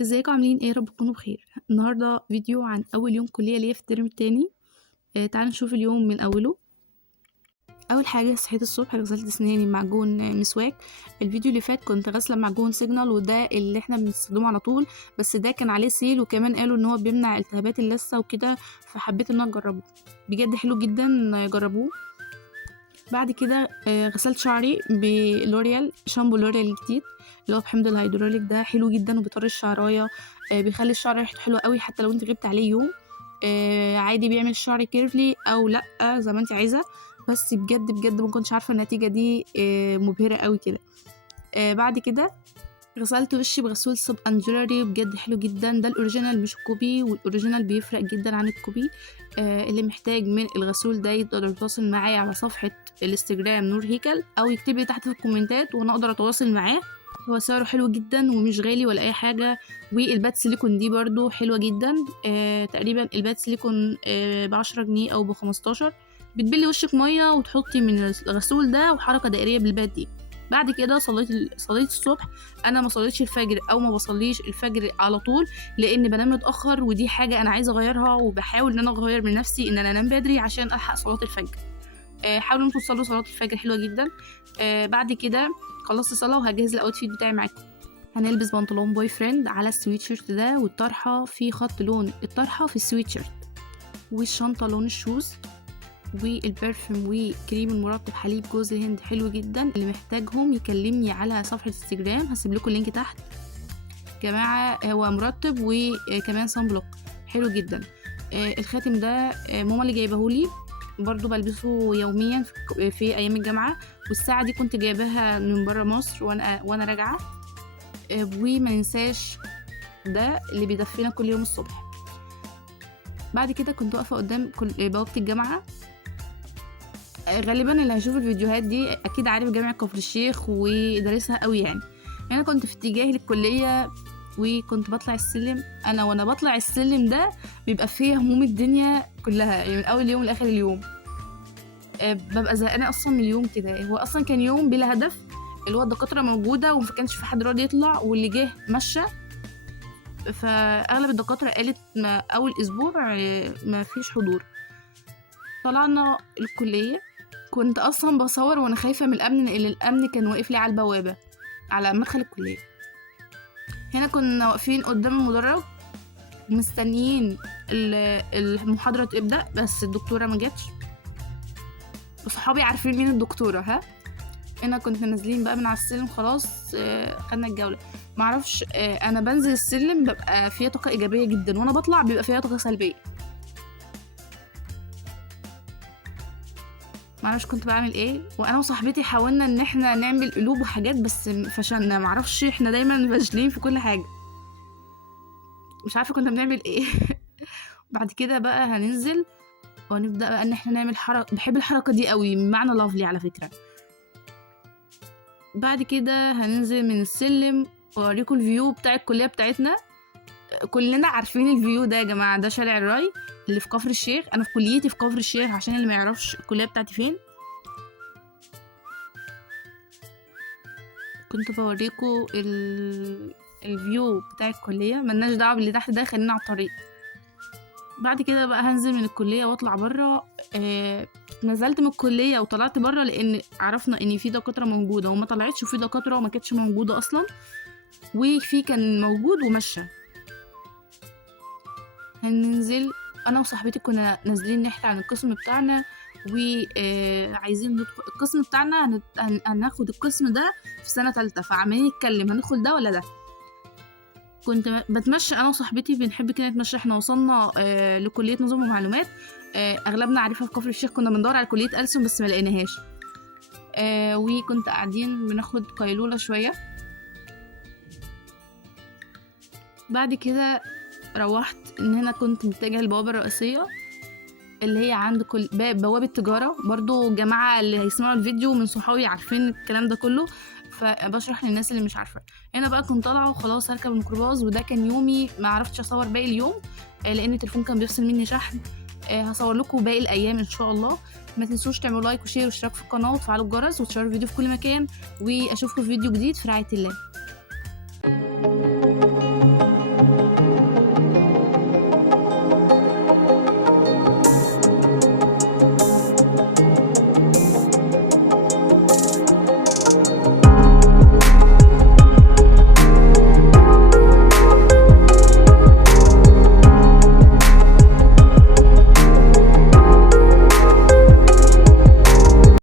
ازيكم عاملين ايه؟ رب تكونوا بخير. النهارده فيديو عن اول يوم كليه ليا في الترم التاني. تعالوا نشوف اليوم من اوله. اول حاجه صحيت الصبح، غسلت اسناني بمعجون مسواك. الفيديو اللي فات كنت غاسله معجون سيجنال، وده اللي احنا بنستخدمه على طول، بس ده كان عليه سيل، وكمان قالوا ان هو بيمنع التهابات اللثه وكده، فحبيت ان انا اجربه. بجد حلو جدا، جربوه. بعد كده غسلت شعري بلوريال، شامبو لوريال الجديد اللي هو بحمض الهيدروليك، ده حلو جدا وبيطري الشعرايه. بيخلي الشعر ريحته حلوه قوي حتى لو انت غبت عليه يوم. عادي بيعمل الشعر كيرلي او لا زي ما انت عايزه. بس بجد بجد ما كنتش عارفه النتيجه دي مبهره قوي كده. بعد كده غسلت وشي بغسول سب انجولاري، بجد حلو جدا، ده الاوريجينال مش الكوبي، والاوريجينال بيفرق جدا عن الكوبي. اللي محتاج من الغسول ده يقدر يتواصل معايا على صفحة الانستجرام نور هيكل، او يكتب لي تحت في الكومنتات وانا اقدر اتواصل معاه. هو سعره حلو جدا ومش غالي ولا اي حاجة. والبات سيليكون دي برضو حلوة جدا. تقريبا البات سيليكون ب10 جنيه او ب15. بتبلي وشك مية وتحطي من الغسول ده وحركة دائرية بالبات دي. بعد كده صليت الصبح. انا ما صليتش الفجر او ما بصليش الفجر على طول، لان بنام متاخر، ودي حاجه انا عايزه اغيرها، وبحاول ان انا اغير من نفسي ان انا انام بدري عشان الحق صلاه الفجر. حاولوا انتوا تصلوا صلاه الفجر، حلوه جدا. بعد كده خلصت صلاه وهجهز الاوتفيت بتاعي معاكم. هنلبس بنطلون بوي فريند على السويت شيرت ده، والطرحه في خط لون الطرحه في السويت شيرت، والشنطه لون الشوز، والبرفيوم وكريم المرطب حليب جوز الهند حلو جدا. اللي محتاجهم يكلمني على صفحة انستجرام، هسيب لكم اللينك تحت. جماعة هو مرطب وكمان صن بلوك حلو جدا. الخاتم ده ماما اللي جايبهولي، برضو بلبسه يوميا في ايام الجامعة. والساعة دي كنت جايباها من برا مصر وانا راجعة. وما ننساش ده اللي بيدفينا كل يوم الصبح. بعد كده كنت واقفة قدام بوابة الجامعة. غالبا اللي هيشوف الفيديوهات دي اكيد عارف جامعة كفر الشيخ ودارسها قوي يعني. انا كنت في اتجاه للكلية وكنت بطلع السلم. وانا بطلع السلم ده بيبقى فيه هموم الدنيا كلها، يعني من اول يوم لاخر اليوم. ببقى زهقانه اصلا من اليوم كده. هو اصلا كان يوم بلا هدف، اللي هو الدكاتره موجوده وما كانش في حد راضي يطلع، واللي جه مشى. فاغلب الدكاتره قالت ما اول اسبوع ما فيش حضور. طلعنا الكليه، كنت اصلا بصور وانا خايفه من الامن، لان الامن كان واقف لي على البوابه على مدخل الكليه. هنا كنا واقفين قدام المدرج مستنيين المحاضره تبدا، بس الدكتوره ما جاتش. وصحابي عارفين مين الدكتوره. هنا كنا نازلين بقى من على السلم خلاص. خدنا الجوله. معرفش، انا بنزل السلم ببقى فيها طاقه ايجابيه جدا، وانا بطلع بيبقى فيها طاقه سلبيه. معرفش كنت بعمل ايه، وانا وصاحبتي حاولنا ان احنا نعمل قلوب وحاجات بس فشلنا. معرفش، احنا دايما فاشلين في كل حاجه، مش عارفه كنا بنعمل ايه. بعد كده بقى هننزل ونبدا بقى ان احنا نعمل حركه. بحب الحركه دي قوي، من معنى لافلي على فكره. بعد كده هننزل من السلم واوريكم الفيو بتاع الكليه بتاعتنا. كلنا عارفين الفيو ده يا جماعه، ده شارع الراي اللي في كفر الشيخ. انا في كليتي في كفر الشيخ، عشان اللي ما يعرفش الكليه بتاعتي فين. كنت بوريكم الفيو بتاع الكليه، ملناش دعوه باللي تحت ده، خلينا على الطريق. بعد كده بقى هنزل من الكليه واطلع بره. نزلت من الكليه وطلعت بره، لان عرفنا ان في دكاتره موجوده وما طلعتش، وفي دكاتره ما كانتش موجوده اصلا، وفي كان موجود ومشى. هننزل انا وصاحبتي، كنا نازلين نحكي عن القسم بتاعنا، وعايزين ندخل القسم بتاعنا. هناخد القسم ده في سنه ثالثه، فعمالين نتكلم هندخل ده ولا ده. كنت بتمشى انا وصاحبتي، بنحب كده نتمشى. احنا وصلنا لكليه نظم ومعلومات. اغلبنا عارفها في كفر الشيخ. كنا بندور على كليه ألسن بس ما لقيناهاش. وكنت قاعدين بناخد قيلوله شويه. بعد كده روحت. ان هنا كنت متجهه للبوابه الرئيسيه اللي هي عند كل بوابه تجاره. برضو الجماعه اللي هيسمعوا الفيديو من صحابي عارفين الكلام ده كله، فبشرح للناس اللي مش عارفه. هنا بقى كنت طالعه وخلاص هركب الميكروباص، وده كان يومي. ما عرفتش اصور باقي اليوم لان التليفون كان بيفصل مني شحن. هصور لكم باقي الايام ان شاء الله. ما تنسوش تعملوا لايك وشير واشتراك في القناه وتفعلوا الجرس وتشاركوا الفيديو في كل مكان. واشوفكم في فيديو جديد في رعايه الله.